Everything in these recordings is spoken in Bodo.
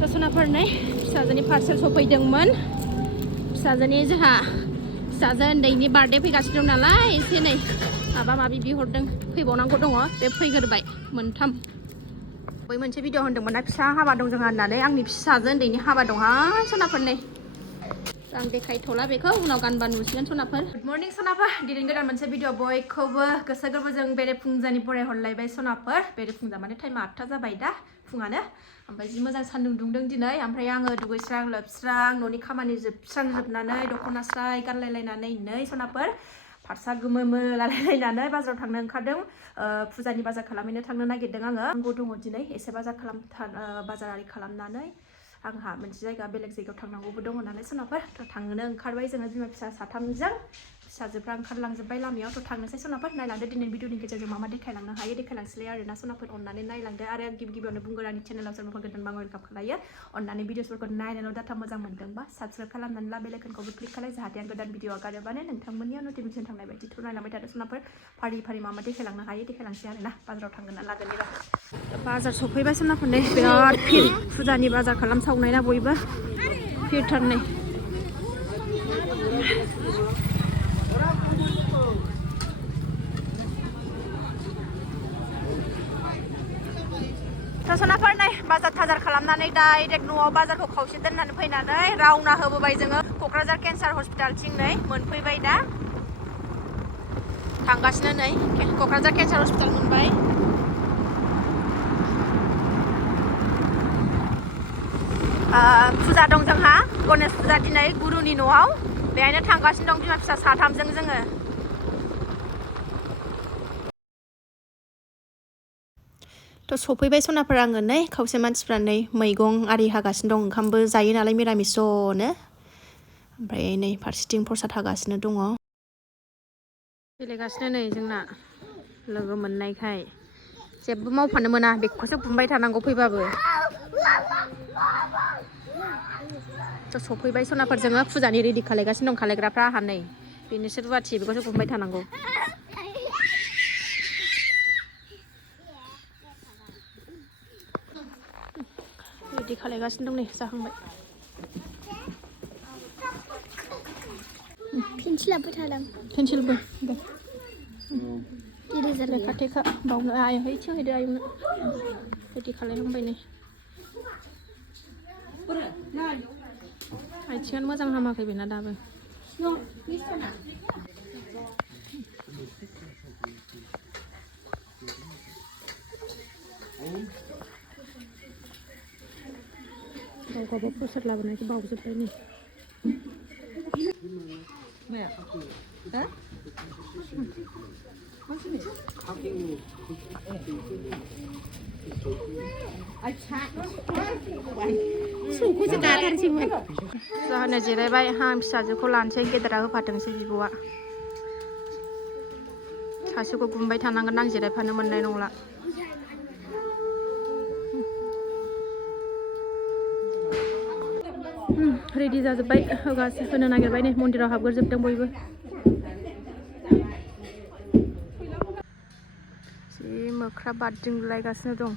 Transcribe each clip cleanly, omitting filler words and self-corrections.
दसनाफोरनै फिसाजोनि पार्सेल सफैदोंमोन फिसाजोनि जोंहा फिसाजो उन्दैनि बार्थडे फैगासिनो दं नालाय एसे नै माबा माबि बिहरदों फैबावनांगौ दङ बे फैग्रोबाय मोनथाम बै मोनसे भिडिअ होनदोंमोन ना फिसा हाबा दं जोंहा होननानै आंनि फिसाजो उन्दैनि हाबा दंहाय सनाफोरनै आं देखायथ'ला बेखौ उनाव गानबा नुसिगोन सनाफोर गुड मर्निं सनाफोर दिनै गोदान मोनसे भिडिअ बयखौबो गोसो गोरबोजों बेरेफुंजानि बरायहरलायबाय सनाफोर बेरेफुंजा माने टाइमा 8टा जाबाय दा फुङानो ओमफ्राय जि मोजां सान्दुं दुंदों दिनै ओमफ्राय आङो दुगैस्रां लोबस्रां न'नि खामानि जोबस्रांजोबनानै दख'ना स्राय गानलायलायनानै नै सनाफोर फारसा गोमो मो लालायलायनानै बाजाराव थांनो ओंखारदों फुजानि बाजार खालामहैनो थांनो नागिरदों आङो नांगौ दङ दिनै एसे बाजारारि खालामनानै आंहा मोनसे जायगा बेलेग जायगायाव थांनांगौबो दङ नालाय सनाफोर थांनो ओंखारबाय जोङो बिमा फिसा साथामजों फिसाजोफ्रा ओंखारलांजोब्बाय लामायाव थांनोसै सनाफोर नायलांदो दिनै भिडिअनि गेजेरजों मा मा देखायलांनो हायो देखायलांसैलाय आरोना सनाफोर अननानै नायलांदो आरो गिबियावनो बुंगोन आंनि चेनेलाव सोरबाफोर गोदानबा वेलकाम खालायो अननानै भिडिअसफोरखौ नायनायल' डाटा मोजां मोनदोंबा साबस्क्राइब खालामनानै ला बेल आइकनखौबो क्लिक खालाय जाहाथे आं गोदान भिडिअ आगारोबानो नोंथांमोननियाव नटिफिकेसन थांनाय बायदि नायलांबाय थादो सनाफोर फारि फारि मा मा देखायलांनो हायो देखायलांसै आरोना बाजाराव थांगोन ना लागोन एबा बाजार सफैबाय सनाफोर नै बिराद फिर फुजानि बाजार खालामसावनाय ना बयबो फिरथारनै सनाफोर नै बाजार थाजार खालामनानै डाइरेक्ट न'आव बाजारखौ खावसे दोननानै फैनानै रावना होबोबाय जोङो क'क्राझार केन्सार हस्पिटालथिं नै मोनफैबाय दा थांगासिनो नै क'क्राझार केन्सार हस्पिटाल मोनबाय फुजा दं जोंहा गणेश फुजा दिनै गुरुनि न'आव बेहायनो थांगासिनो दं बिमा फिसा साथामजों जोङो थ' सफैबाय सनाफोर आङो नै खावसे मानसिफ्रा नै मैगं आरि हागासिनो दं ओंखामबो जायो नालाय मिरामिस ज'नो ओमफ्राय नै फारसेथिं प्रसाद हागासिनो दङ गेलेगासिनो नै जोंना लोगो मोननायखाय जेबो मावफानो मोना बेखौसो बुंबाय थानांगौ फैबाबो थ' सफैबाय सनाफोर जोङो फुजानि रेडि खालायगासिनो दं खालायग्राफ्रा आंहा नै बेनोसो रुवाथि बेखौसो बुंबाय थानांगौ रेडि खालायगासिनो दं नै जाहांबाय पेन्सिलाबो थादों पेन्सिलबो लेखा थेखा बावनो आयहाय थिनहैदो आयंनो रेडि खालायहांबाय नै आथिङानो मोजां हामाखै बेना दाबो गावबा प्रसाद लाबोनायखौ बावजोब्बाय नै जाहोनो जिरायबाय आं फिसाजोखौ लानोसै गेदेरा होफाथोंसै बिब'आ सासेखौ गुमबाय थानांगोन आं जिरायफानो मोननाय नंला रेडि जाजोब्बाय होनो नागिरबाय नै मन्दिराव हाबग्रोजोबदों बयबो जि मोख्रा बारदिंलायगासिनो दं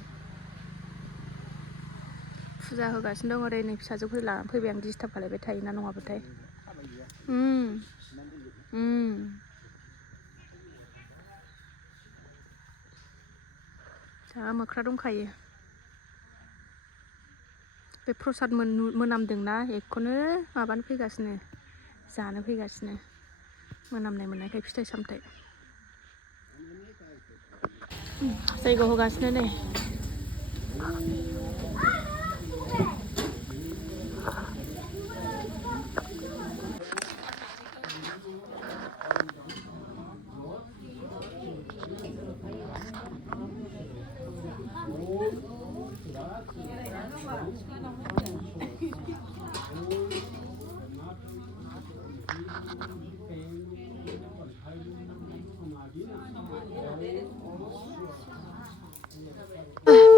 फुजा होगासिनो दं ओरै नै फिसाजोफोर लानानै फैबाय आं डिस्टार्ब खालायबाय थायोना नङाबाथाय जा मोख्रा दंखायो बे प्रसाद मोनामदोंना बेखौनो माबानो फैगासिनो जानो फैगासिनो मोनामनाय मोननायखाय फिथाइ सामथाइ जैग' होगासिनो नै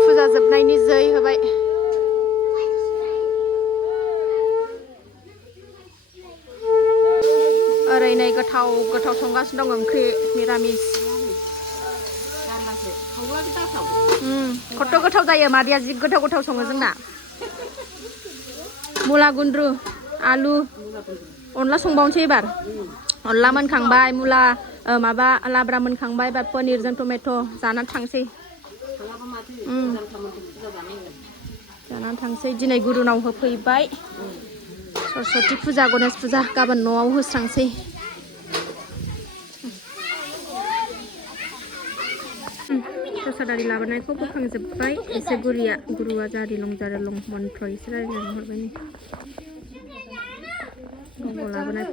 फुजा जोबनायनि जै होबाय ओरै नै गोथाव गोथाव संगासिनो दं ओंख्रि निरामिस खथ' गोथाव जायो मादैया जि गोथाव गोथाव सङो जोंना मुला गुन्द्रु आलु अनला संबावनोसै एबार अनला मोनखांबाय मुला माबा लाब्रा मोनखांबाय बा पनिरजों टमेट' जानानै थांसै जानानै थांसै दिनै गुरुनाव होफैबाय सरस्वती फुजा गणेश फुजा गाबोन न'आव होस्रांसै प्रसादारि लाबोनायखौ बोखांजोब्बाय एसे गुरुआ जारि लं मन्त्र एसे रायज्लायना हरबाय गाव लाबोनाय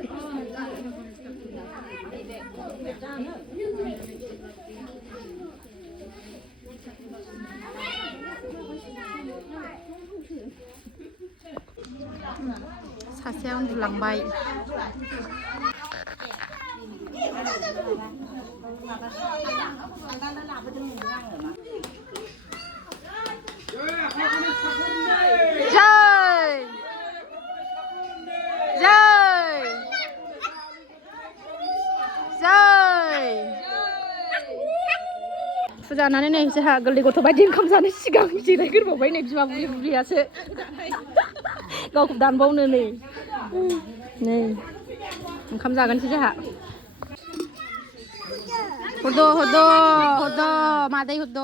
सासेया उन्दुलांबाय फुजा होनानै नै जोंहा गोरलै गथ' बायदि ओंखाम जानो सिगां जिरायग्रोबावबाय नै बिमा बुरियासो गावखौ दानबावनो नै ओंखाम जागोनसै जोंहा हरद' मादै हरद'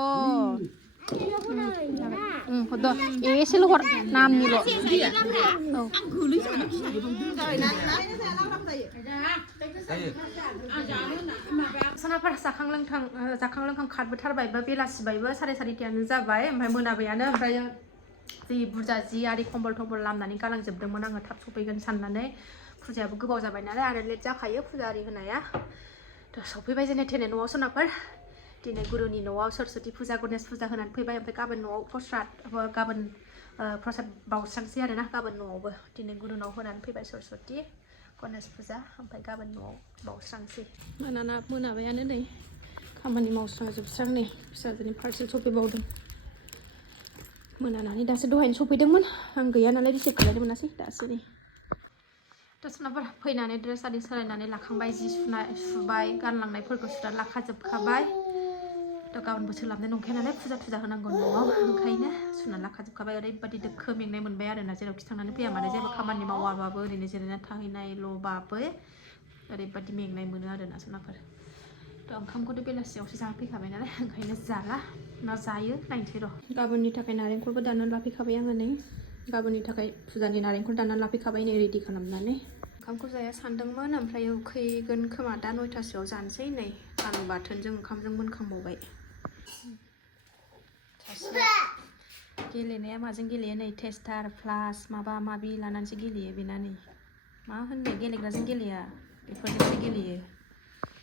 एसेल' हर नामनिल' सानाफोर जाखां लोंखां खारबोथारबायबो बेलासिबायबो 3:30 जाबाय ओमफ्राय मोनाबायानो ओमफ्राय जि बुरजा जि आरि कम्बल टम्बल लामनानै गालांजोबदोंमोन आङो थाब सफैगोन साननानै फुजायाबो गोबाव जाबाय नालाय आरो लेट जाखायो फुजा आरि होनाया थ' सफैबाय जेने थेने न'आव सोनाफोर दिनै गुरुनि न'आव सरस्वती फुजा गणेश फुजा होनानै फैबाय ओमफ्य गाबोन न'आव प्रसाद बावस्रांसै आरोना गाबोन न'आवबो दिनै गुरुनाव होनानै फैबाय सरस्वती गणेश फुजा ओमफ्राय गाबोन न'आव बावस्रांसै मोनाबायानो नै खामानि मावस्रांजोबस्रां नै फिसाजोनि पार्सेल सफैबावदों मोनानानै दासो दहायनो सफैदोंमोन आं गैया नालाय रिसिभ खालामनो मोनासै दासो नै दसनाफोर फैनानै ड्रेस आरि सोलायनानै लाखांबाय जि सुबाय गानलांनायफोरखौ सुनानै लाखाजोबखाबाय थ' गाबोनबो सोलाबनाय नंखाया नालाय फुजा होनांगौ न'आव ओंखायनो सुनानै लाखाजोबखाबाय ओरैबायदि दोखो मेंनाय मोनबाय आरोना जेरावखि थांनानै फैया माने जेबो खामानि मावाबाबो ओरैनो जिरायना थाहैनायल'बाबो ओरैबायदि मेंनाय मोनो आरोना सनाफोर थ' ओंखामखौथ' बेलासियावसो जाना फैखाबाय नालाय ओंखायनो जाला ना जायो नायनोसै र' गाबोननि थाखाय नारेंखलबो दाननानै लाफैखाबाय आङो नै गाबोननि थाखाय फुजानि नारेंखल दाननानै लाफैखाबाय नै रेडि खालामनानै ओंखामखौ जाया सानदोंमोन ओमफ्राय उखैगोन खोमा दा 9टासोआव जानोसै नै आलु बाथोनजों ओंखामजों मोनखांबावबाय गेलेनाया माजों गेलेयो नै टेस्टार प्लास माबा माबि लानानैसो गेलेयो बेना नै मा होननो गेलेग्राजों गेलेया बेफोरजोंसो गेलेयो